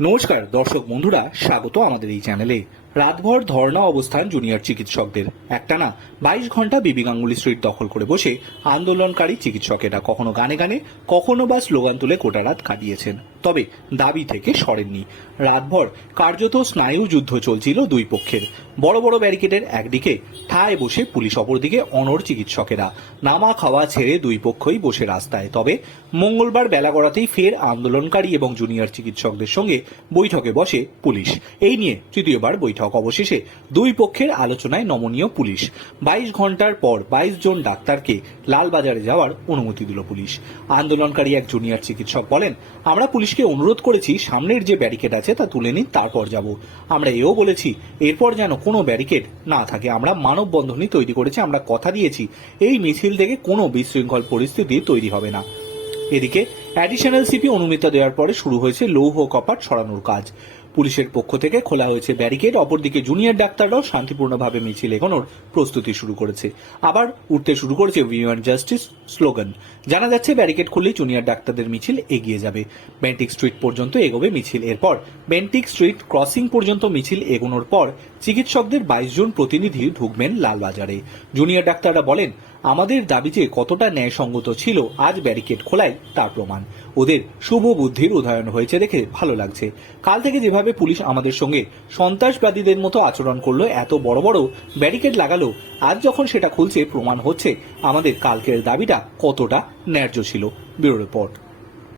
নমস্কার, দর্শক বন্ধুরা, স্বাগত আমাদের এই চ্যানেলে। রাতভর ধর্ণা অবস্থান জুনিয়র চিকিৎসকদের। একটানা বাইশ ঘণ্টা বিবি গাঙ্গুলি স্ট্রিট দখল করে বসে আন্দোলনকারী চিকিৎসকেরা কখনো গানে গানে, কখনো বা স্লোগান তুলে গোটা রাত কাটিয়েছেন। তবে দাবি থেকে সরেননি। রাতভর কার্যত স্নায়ু যুদ্ধ চলছিল দুই পক্ষের। বড় বড় ব্যারিকেডের একদিকে ঠায় বসে পুলিশ, অপরদিকে অনর চিকিৎসকেরা। নামা খাওয়া ছেড়ে দুই পক্ষই বসে রাস্তায়। তবে মঙ্গলবার বেলা গড়াতেই ফের আন্দোলনকারী এবং জুনিয়র চিকিৎসকদের সঙ্গে বৈঠকে বসে পুলিশ। এই নিয়ে তৃতীয়বার বৈঠক অবশেষে দুই পক্ষের আলোচনায় নমনীয় পুলিশ। বাইশ ঘণ্টার পর বাইশ জন ডাক্তারকে লালবাজারে যাওয়ার অনুমতি দিল পুলিশ। আন্দোলনকারী এক জুনিয়র চিকিৎসক বলেন, আমরা পুলিশকে অনুরোধ করেছি, সামনের যে ব্যারিকেড আছে তা তুলে নিন, তারপর যাব। আমরা এও বলেছি, এরপর যেন কোনো ব্যারিকেড না থাকে। আমরা মানববন্ধনই তৈরি করেছি, আমরা কথা দিয়েছি। এই মিছিল থেকে কোনো বিশৃঙ্খল পরিস্থিতি তৈরি হবে না। এদিকে অ্যাডিশনাল সিপি অনুমিতা দেওয়ার পরে শুরু হয়েছে লৌহ কপাট সরানোর কাজ। পুলিশের পক্ষ থেকে খোলা হয়েছে ব্যারিকেড। অপরদিকে জুনিয়র ডাক্তাররাও শান্তিপূর্ণভাবে মিছিল এগোনোর প্রস্তুতি শুরু করেছে। আবার উঠতে শুরু করেছে উইমেন জাস্টিস স্লোগান। জানা যাচ্ছে, ব্যারিকেড খুললেই জুনিয়র ডাক্তারদের মিছিল এগিয়ে যাবে। বেন্টিক স্ট্রিট পর্যন্ত এগোবে মিছিল এরপর। বেন্টিক স্ট্রিট ক্রসিং পর্যন্ত মিছিল এগোনোর পর চিকিৎসকদের বাইশ জন প্রতিনিধি ঢুকবেন লালবাজারে। জুনিয়র ডাক্তাররা বলেন আমাদের দাবি যে কতটা ন্যায়সঙ্গত ছিল আজ ব্যারিকেড খোলাই তার প্রমাণ। ওদের শুভ বুদ্ধির উদাহরণ হয়েছে দেখে ভালো লাগছে। কাল থেকে যেভাবে পুলিশ আমাদের সঙ্গে সন্ত্রাসবাদীদের মতো আচরণ করল, এত বড় বড় ব্যারিকেড লাগালো, আজ যখন সেটা খুলছে, প্রমাণ হচ্ছে আমাদের কালকের দাবিটা কতটা ন্যায্য ছিল। Bureau report.